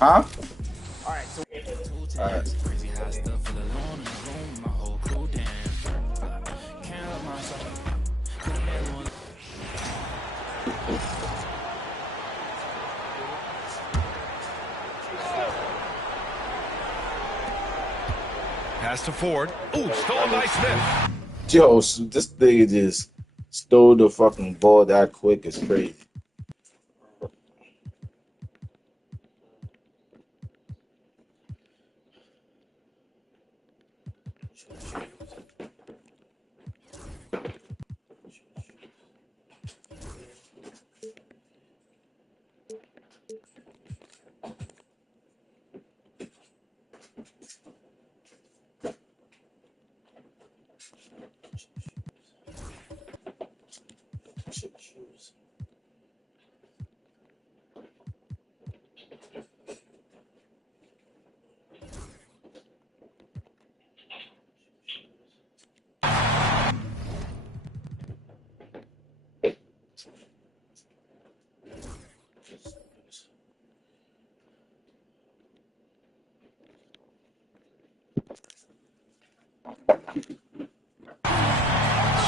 Huh? All right, so All right. Pass to Ford. Ooh, stolen by Smith. Yo, so this nigga just stole the fucking ball that quick. It's crazy.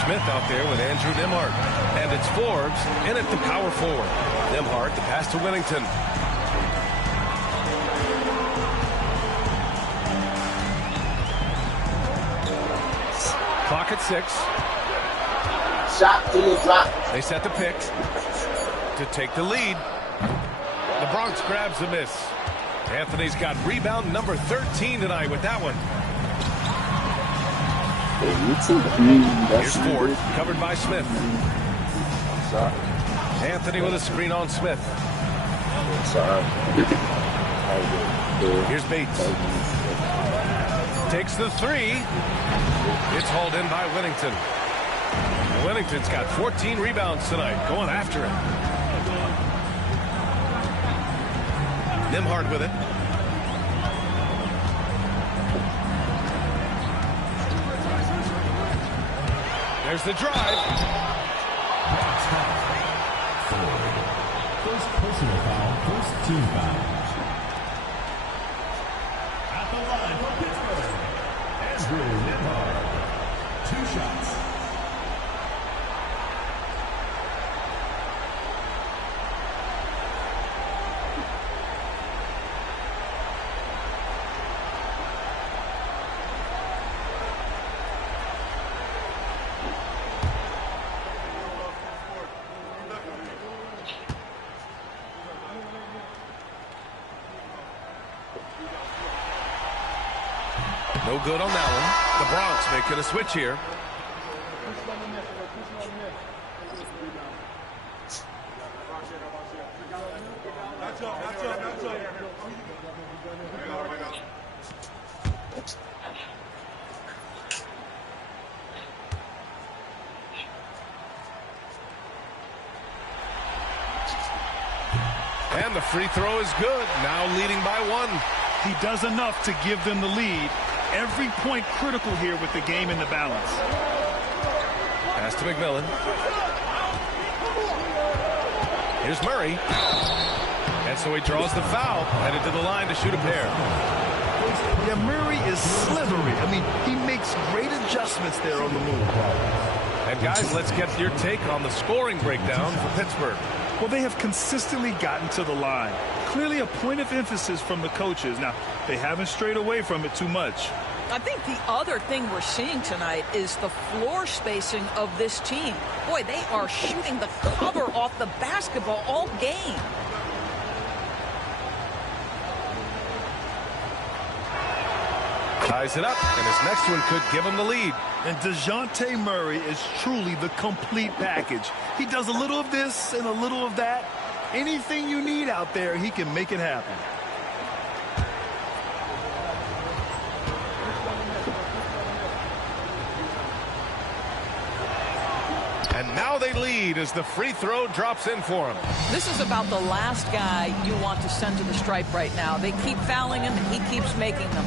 Smith out there with Andrew Nimhart. And it's Forbes in at the power forward. Nimhart, the pass to Whittington. Clock at 6. Shot to the drop. They set the pick to take the lead. The Bronx grabs the miss. Anthony's got rebound number 13 tonight with that one. Here's Ford, covered by Smith. Anthony with a screen on Smith. Here's Bates. Takes the 3. It's hauled in by Whittington. Whittington's got 14 rebounds tonight, going after it. Nimhart with it. There's the drive. First personal foul, first team foul. At the line for Pittsburgh, Andrew Nimhart. 2 shots. No good on that one. The Bronx making a switch here. And the free throw is good. Now leading by 1. He does enough to give them the lead. Every point critical here with the game in the balance. Pass to McMillan. Here's Murray. And so he draws the foul, headed to the line to shoot a pair. Yeah, Murray is slithery. I mean, he makes great adjustments there on the move. And guys, let's get your take on the scoring breakdown for Pittsburgh. Well, they have consistently gotten to the line. Clearly a point of emphasis from the coaches. Now, they haven't strayed away from it too much. I think the other thing we're seeing tonight is the floor spacing of this team. Boy, they are shooting the cover off the basketball all game. Ties it up, and his next one could give him the lead. And DeJounte Murray is truly the complete package. He does a little of this and a little of that. Anything you need out there, he can make it happen. And now they lead as the free throw drops in for him. This is about the last guy you want to send to the stripe right now. They keep fouling him, and he keeps making them.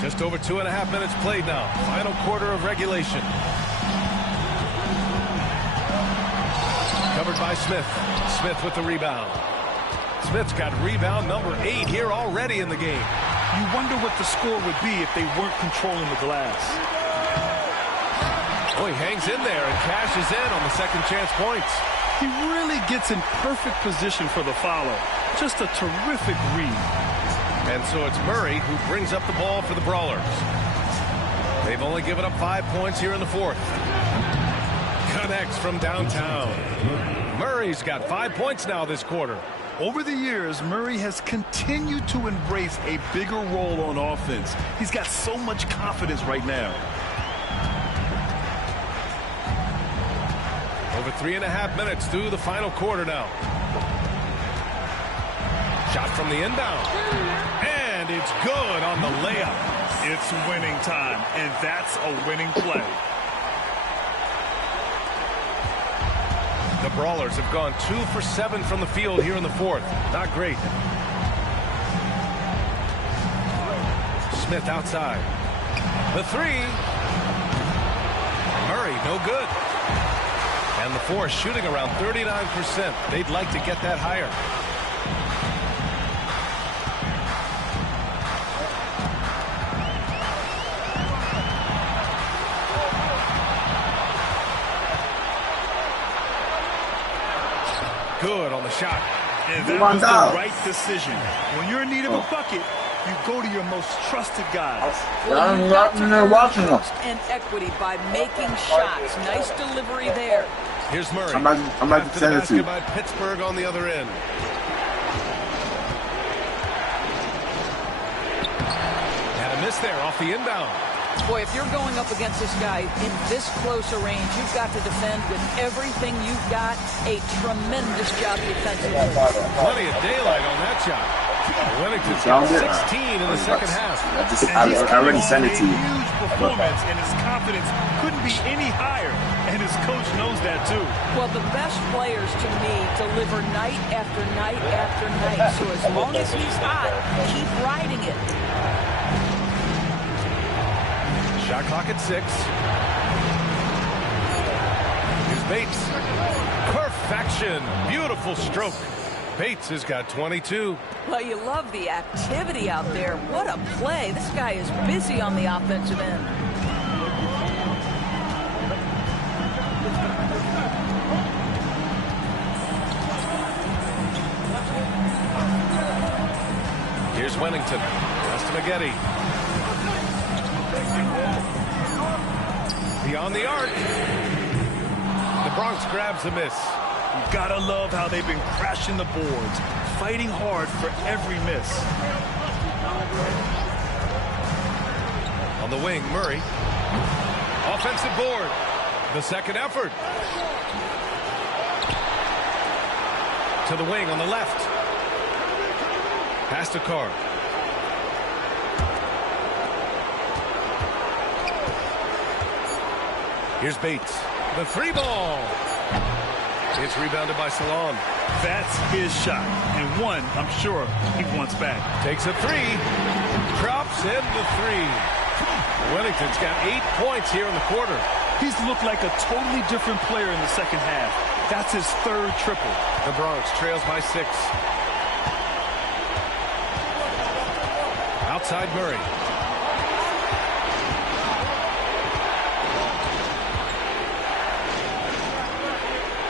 Just over 2.5 minutes played now. Final quarter of regulation. Recovered by Smith. Smith with the rebound. Smith's got rebound number 8 here already in the game. You wonder what the score would be if they weren't controlling the glass. Oh, he hangs in there and cashes in on the second chance points. He really gets in perfect position for the follow. Just a terrific read. And so it's Murray who brings up the ball for the Brawlers. They've only given up 5 points here in the fourth. Connects from downtown. Murray's got 5 points now this quarter. Over the years, Murray has continued to embrace a bigger role on offense. He's got so much confidence right now. Over 3.5 minutes through the final quarter now. Shot from the inbound. And it's good on the layup. It's winning time, and that's a winning play. The Brawlers have gone 2 for 7 from the field here in the fourth. Not great. Smith outside. The 3. Murray, no good. And the 4 shooting around 39%. They'd like to get that higher. Good on the shot. And that was the right decision. When you're in need of a bucket, you go to your most trusted guy. Well, you've got to earn trust and equity by making shots. Nice delivery there. Here's Murray. I'm about to send it to you. By Pittsburgh on the other end. And a miss there off the inbound. Boy, if you're going up against this guy in this close a range, you've got to defend with everything you've got. A tremendous job defensively. Plenty of daylight on that shot. Wellington's got 16 in the second half. I already sent it to you. Huge performance, and his confidence couldn't be any higher. And his coach knows that, too. Well, the best players, to me, deliver night after night after night. So as long as he's hot, keep riding it. Shot clock at 6. Here's Bates. Perfection. Beautiful stroke. Bates has got 22. Well, you love the activity out there. What a play. This guy is busy on the offensive end. Here's Wellington. Pass to Maggette. Beyond the arc. The Bronx grabs the miss. You gotta love how they've been crashing the boards, fighting hard for every miss. On the wing, Murray. Offensive board. The second effort. To the wing on the left. Pass to Carr. Here's Bates. The 3 ball. It's rebounded by Salon. That's his shot, and one I'm sure he wants back. Takes a 3. Drops in the 3. Wellington's got 8 points here in the quarter. He's looked like a totally different player in the second half. That's his 3rd triple. The Bronx trails by 6. Outside Murray.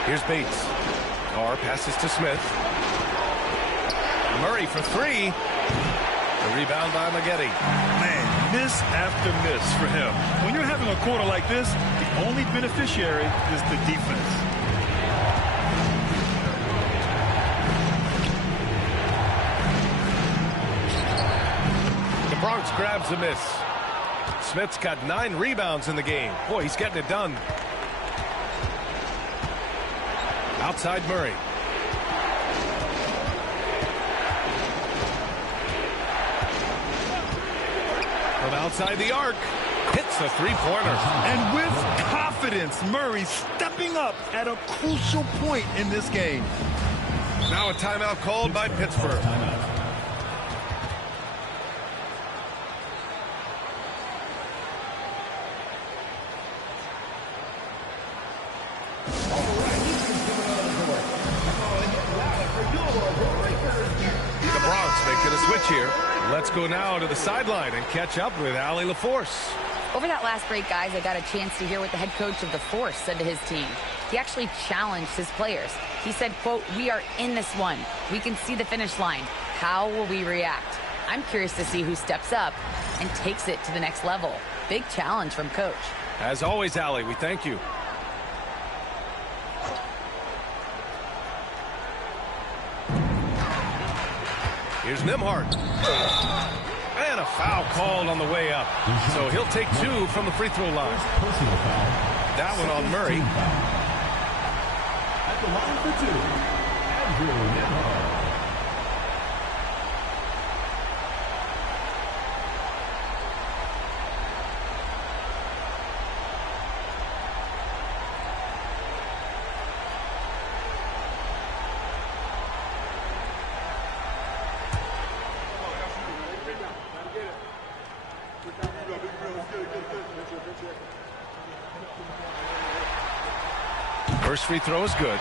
Here's Bates. Carr passes to Smith. Murray for 3. The rebound by Maggette. Man, miss after miss for him. When you're having a quarter like this, the only beneficiary is the defense. The Bronx grabs a miss. Smith's got 9 rebounds in the game. Boy, he's getting it done. Outside Murray. From outside the arc, hits a 3-pointer. And with confidence, Murray stepping up at a crucial point in this game. Now a timeout called by Pittsburgh. stretch here. Let's go now to the sideline and catch up with Allie LaForce. Over that last break, guys, I got a chance to hear what the head coach of the Force said to his team. He actually challenged his players. He said, quote, "We are in this one. We can see the finish line. How will we react?" I'm curious to see who steps up and takes it to the next level. Big challenge from coach. As always, Allie, we thank you. Here's Nembhard. And a foul called on the way up. So he'll take 2 from the free throw line. That one on Murray. At the line for 2, Andrew Nembhard. First free throw is good.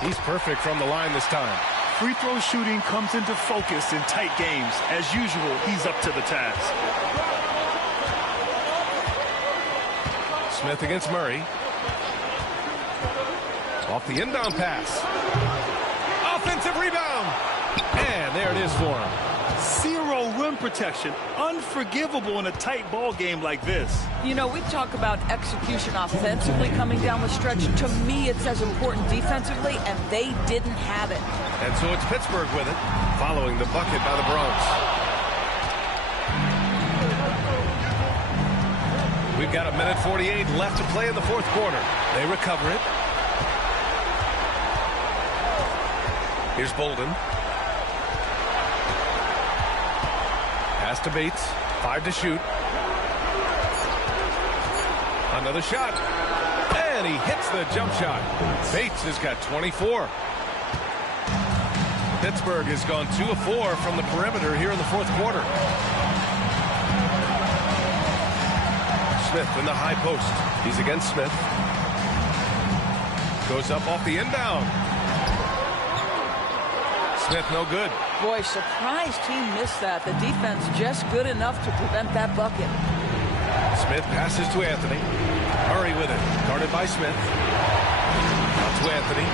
He's perfect from the line this time. Free throw shooting comes into focus in tight games. As usual, he's up to the task. Smith against Murray. Off the inbound pass. Offensive rebound. And there it is for him. Zero rim protection. Unforgivable in a tight ball game like this. You know, we talk about execution offensively coming down the stretch. To me, it's as important defensively, and they didn't have it. And so it's Pittsburgh with it, following the bucket by the Browns. We've got 1:48 left to play in the fourth quarter. They recover it. Here's Bolden. Pass to Bates. 5 to shoot. Another shot. And he hits the jump shot. Bates has got 24. Pittsburgh has gone 2 of 4 from the perimeter here in the fourth quarter. Smith in the high post. He's against Smith. Goes up off the inbound. Smith no good. Boy, surprised he missed that. The defense just good enough to prevent that bucket. Smith passes to Anthony. Murray with it. Guarded by Smith. Out to Anthony.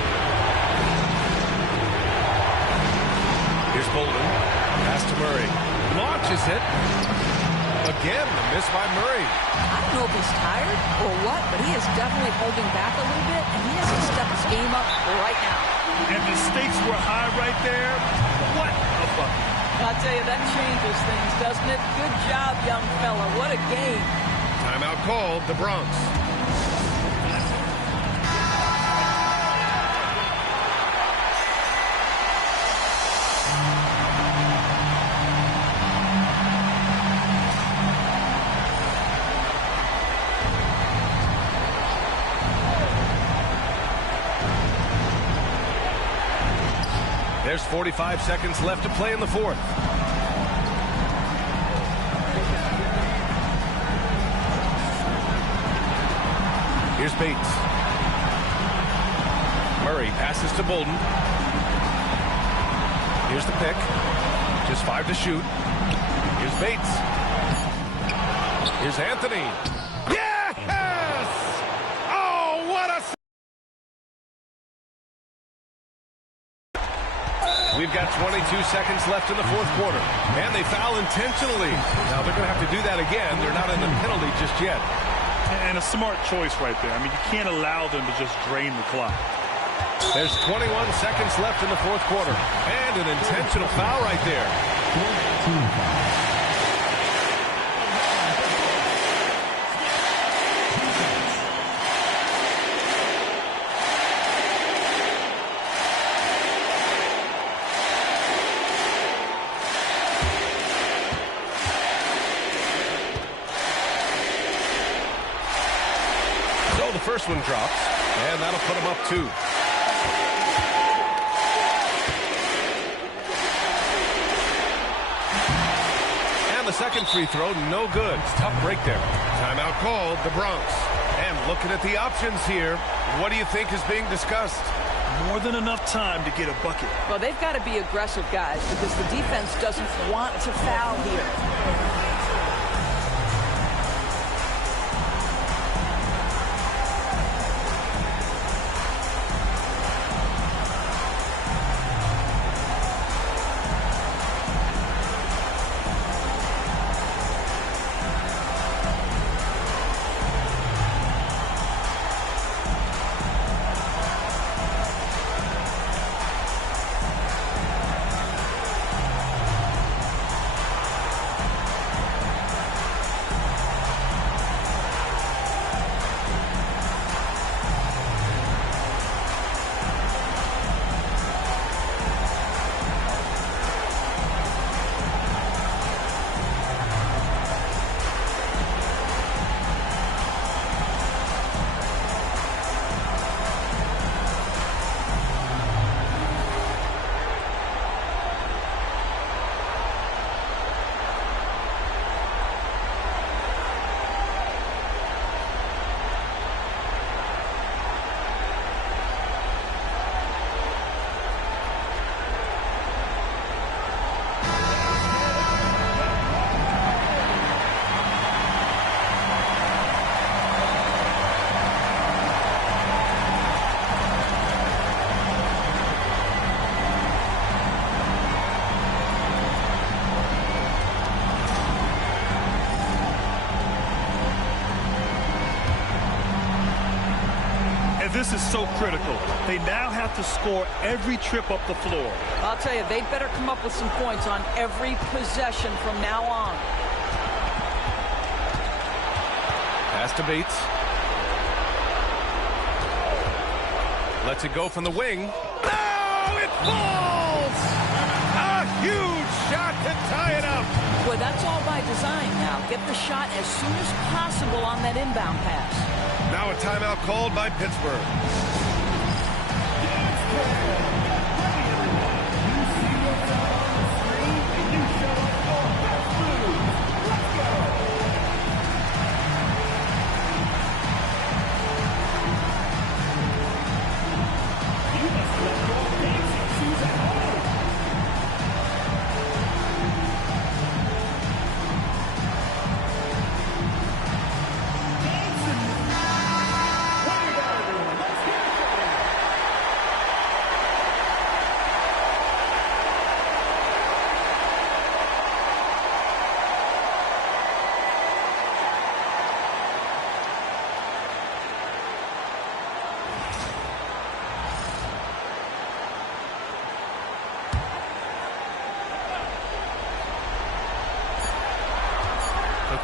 Here's Bolden. Pass to Murray. Launches it. Again, the miss by Murray. I don't know if he's tired or what, but he is definitely holding back a little bit, and he has to step his game up right now. And the stakes were high right there. What a bucket. I'll tell you, that changes things, doesn't it? Good job, young fella. What a game. Timeout called, the Bronx. There's 45 seconds left to play in the fourth. Here's Bates. Murray passes to Bolden. Here's the pick. Just 5 to shoot. Here's Bates. Here's Anthony. Yes! Oh, what a... We've got 22 seconds left in the fourth quarter. And they foul intentionally. Now they're going to have to do that again. They're not in the penalty just yet. And a smart choice right there. I mean, you can't allow them to just drain the clock. There's 21 seconds left in the fourth quarter. And an intentional foul right there. First one drops, and that'll put him up 2. And the second free throw, no good. Tough break there. Timeout called, the Bronx. And looking at the options here, what do you think is being discussed? More than enough time to get a bucket. Well, they've got to be aggressive, guys, because the defense doesn't want to foul here. This is so critical. They now have to score every trip up the floor. I'll tell you, they'd better come up with some points on every possession from now on. Pass to Bates. Lets it go from the wing. Oh, it falls! A huge shot to tie it up. Well, that's all by design now. Get the shot as soon as possible on that inbound pass. Now a timeout called by Pittsburgh.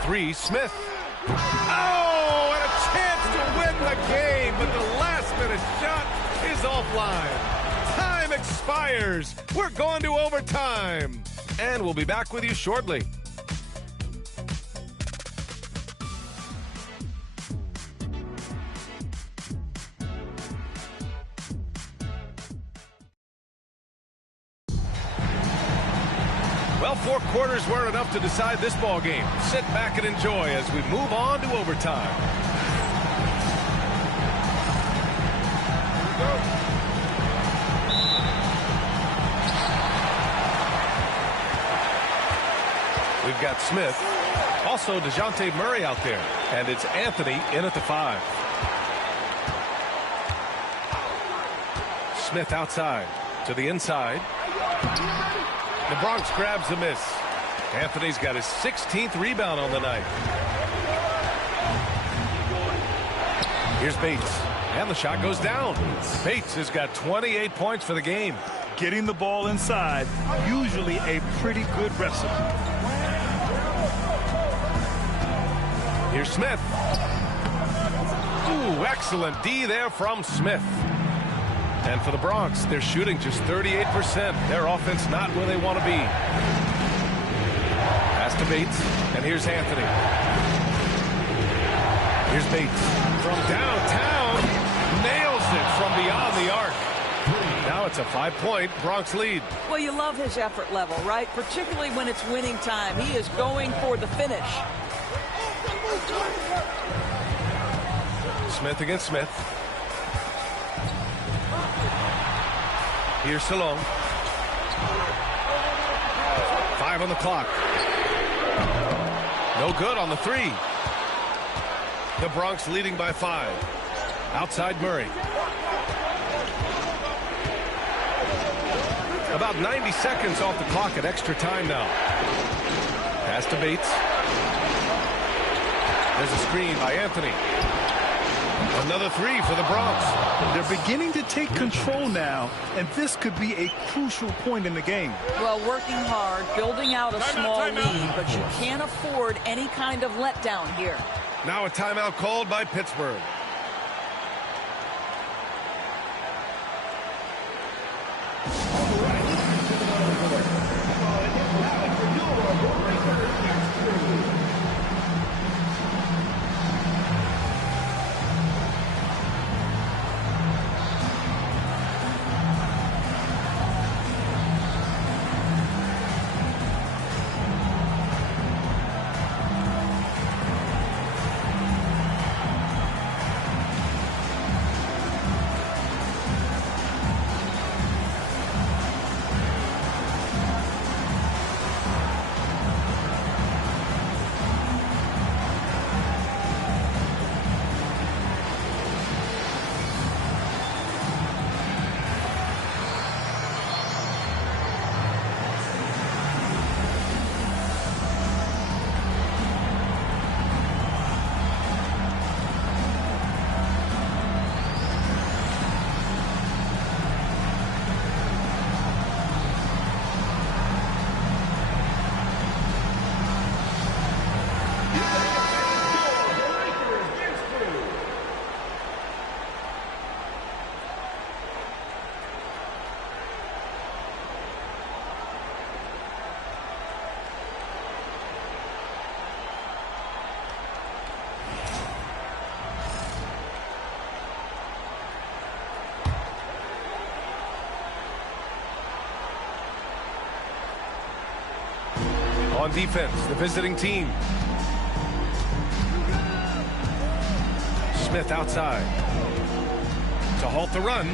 Three, Smith. Oh, and a chance to win the game, but the last-minute shot is offline. Time expires. We're going to overtime. And we'll be back with you shortly. Well, 4 quarters weren't enough to decide this ball game. Sit back and enjoy as we move on to overtime. We've got Smith. Also, DeJounte Murray out there. And it's Anthony in at the 5. Smith outside to the inside. The Bronx grabs a miss. Anthony's got his 16th rebound on the night. Here's Bates. And the shot goes down. Bates has got 28 points for the game. Getting the ball inside, usually a pretty good recipe. Here's Smith. Ooh, excellent D there from Smith. And for the Bronx, they're shooting just 38%. Their offense not where they want to be. Pass to Bates, and here's Anthony. Here's Bates from downtown. from beyond the arc. Now it's a 5-point Bronx lead. Well, you love his effort level, right? Particularly when it's winning time. He is going for the finish. Smith against Smith. Here's Salone. 5 on the clock. No good on the 3. The Bronx leading by 5. Outside Murray. About 90 seconds off the clock at extra time now. Pass to Bates. There's a screen by Anthony. Another 3 for the Bronx. They're beginning to take control now, and this could be a crucial point in the game. Well, working hard, building out a small lead, but you can't afford any kind of letdown here. Now a timeout called by Pittsburgh. On defense, the visiting team. Smith outside. To halt the run.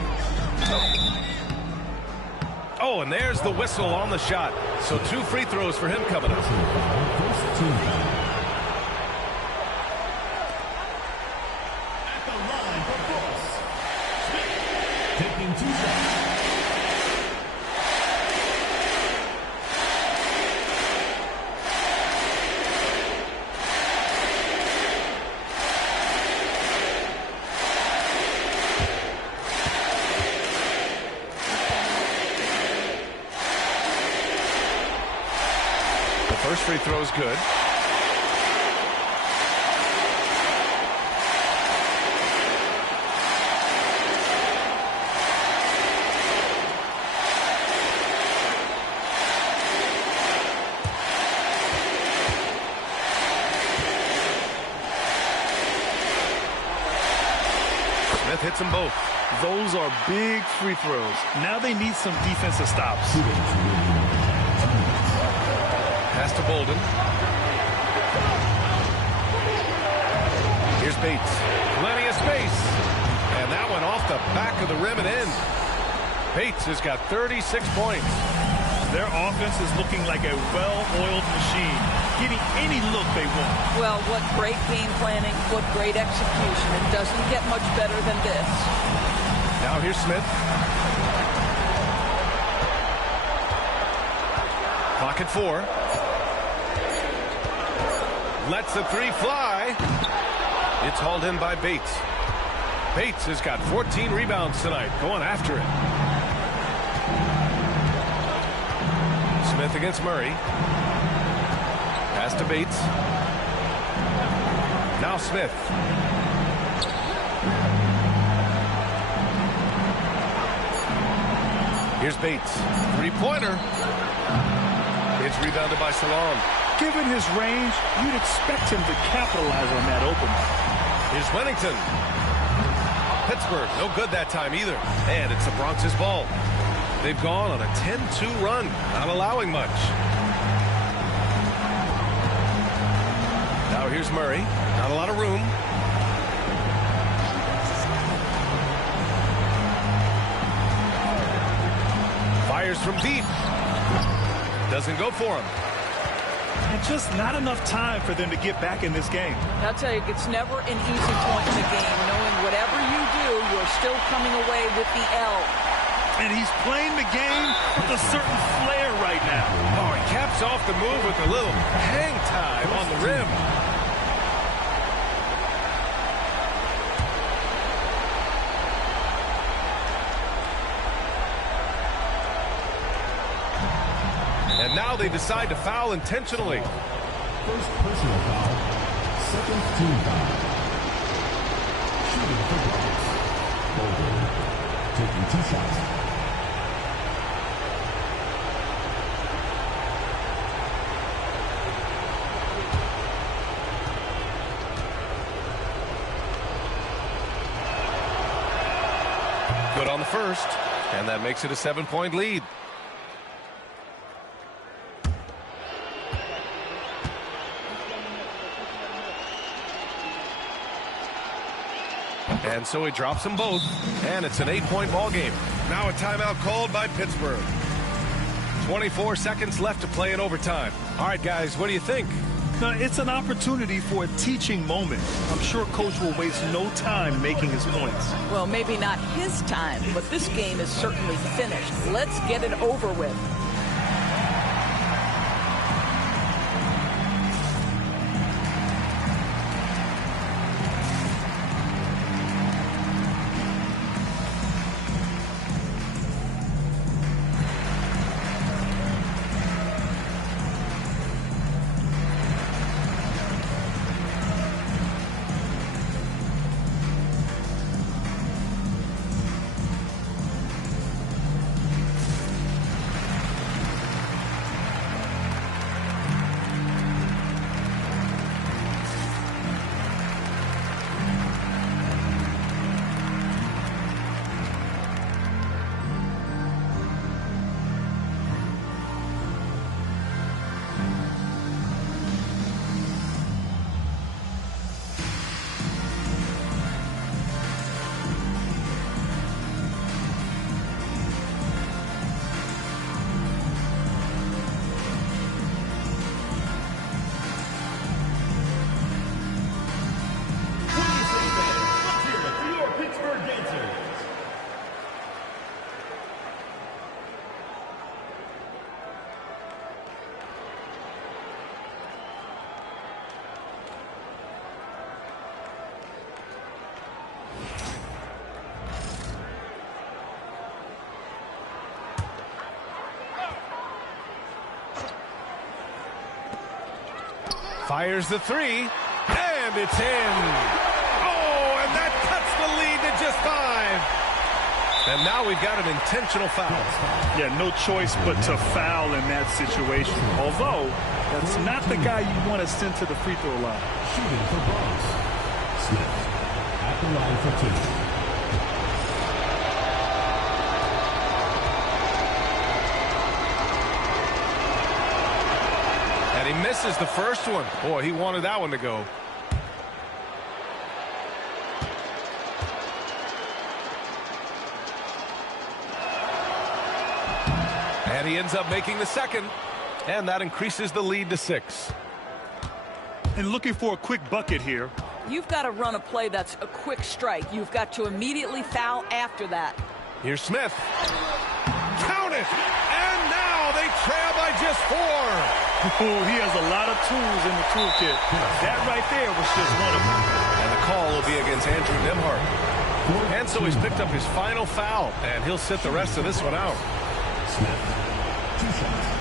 Oh, and there's the whistle on the shot. So 2 free throws for him coming up. At the line for Force. Smith taking 2 shots. First free throw is good. Smith hits them both. Those are big free throws. Now they need some defensive stops. Pass to Bolden. Here's Bates. Plenty of space. And that one off the back of the rim and in. Bates has got 36 points. Their offense is looking like a well-oiled machine, getting any look they want. Well, what great game planning, what great execution. It doesn't get much better than this. Now here's Smith. Clock at 4. Lets the 3 fly. It's hauled in by Bates. Bates has got 14 rebounds tonight, going after it. Smith against Murray. Pass to Bates. Now Smith. Here's Bates. 3-pointer. It's rebounded by Salone. Given his range, you'd expect him to capitalize on that opener. Here's Wennington. Pittsburgh, no good that time either. And it's the Bronx's ball. They've gone on a 10-2 run, not allowing much. Now here's Murray. Not a lot of room. Fires from deep. Doesn't go for him. And just not enough time for them to get back in this game. I'll tell you, it's never an easy point in a game, knowing whatever you do, you're still coming away with the L. And he's playing the game with a certain flair right now. Oh, he caps off the move with a little hang time on the rim. And now they decide to foul intentionally. First personal foul. Second team foul. Shooting for Bronx. Boulder taking 2 shots. Good on the first, and that makes it a 7-point lead. And so he drops them both, and it's an 8-point ball game. Now a timeout called by Pittsburgh. 24 seconds left to play in overtime. All right, guys, what do you think? Now, it's an opportunity for a teaching moment. I'm sure Coach will waste no time making his points. Well, maybe not his time, but this game is certainly finished. Let's get it over with. Fires the three, and it's in. Oh, and that cuts the lead to just 5. And now we've got an intentional foul. Yeah, no choice but to foul in that situation. Although, that's not the guy you want to send to the free throw line. Shooting for Bronx. Smith at the line for 2. And he misses the first one. Boy, he wanted that one to go. And he ends up making the second. And that increases the lead to 6. And looking for a quick bucket here. You've got to run a play that's a quick strike. You've got to immediately foul after that. Here's Smith. Count it! And now they trail by just 4. Oh, he has a lot of tools in the toolkit. That right there was just one of them. And the call will be against Andrew Nembhard. And so he's picked up his final foul, and he'll sit the rest of this one out. Smith, 2 shots.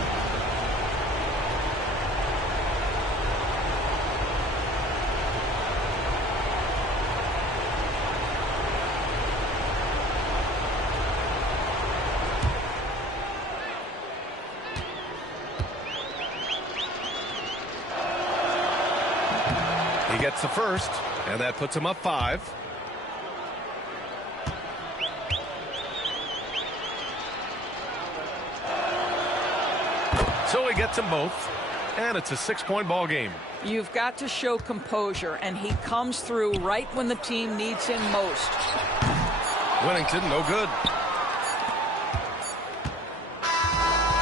He gets the first, and that puts him up 5. So he gets them both, and it's a 6-point ball game. You've got to show composure, and he comes through right when the team needs him most. Whittington, no good.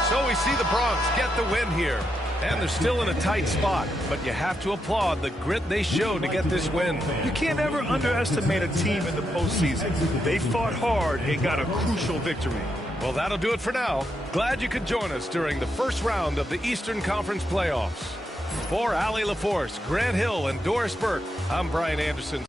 So we see the Bronx get the win here. And they're still in a tight spot, but you have to applaud the grit they showed to get this win. You can't ever underestimate a team in the postseason. They fought hard and got a crucial victory. Well, that'll do it for now. Glad you could join us during the first round of the Eastern Conference playoffs. For Allie LaForce, Grant Hill, and Doris Burke, I'm Brian Anderson.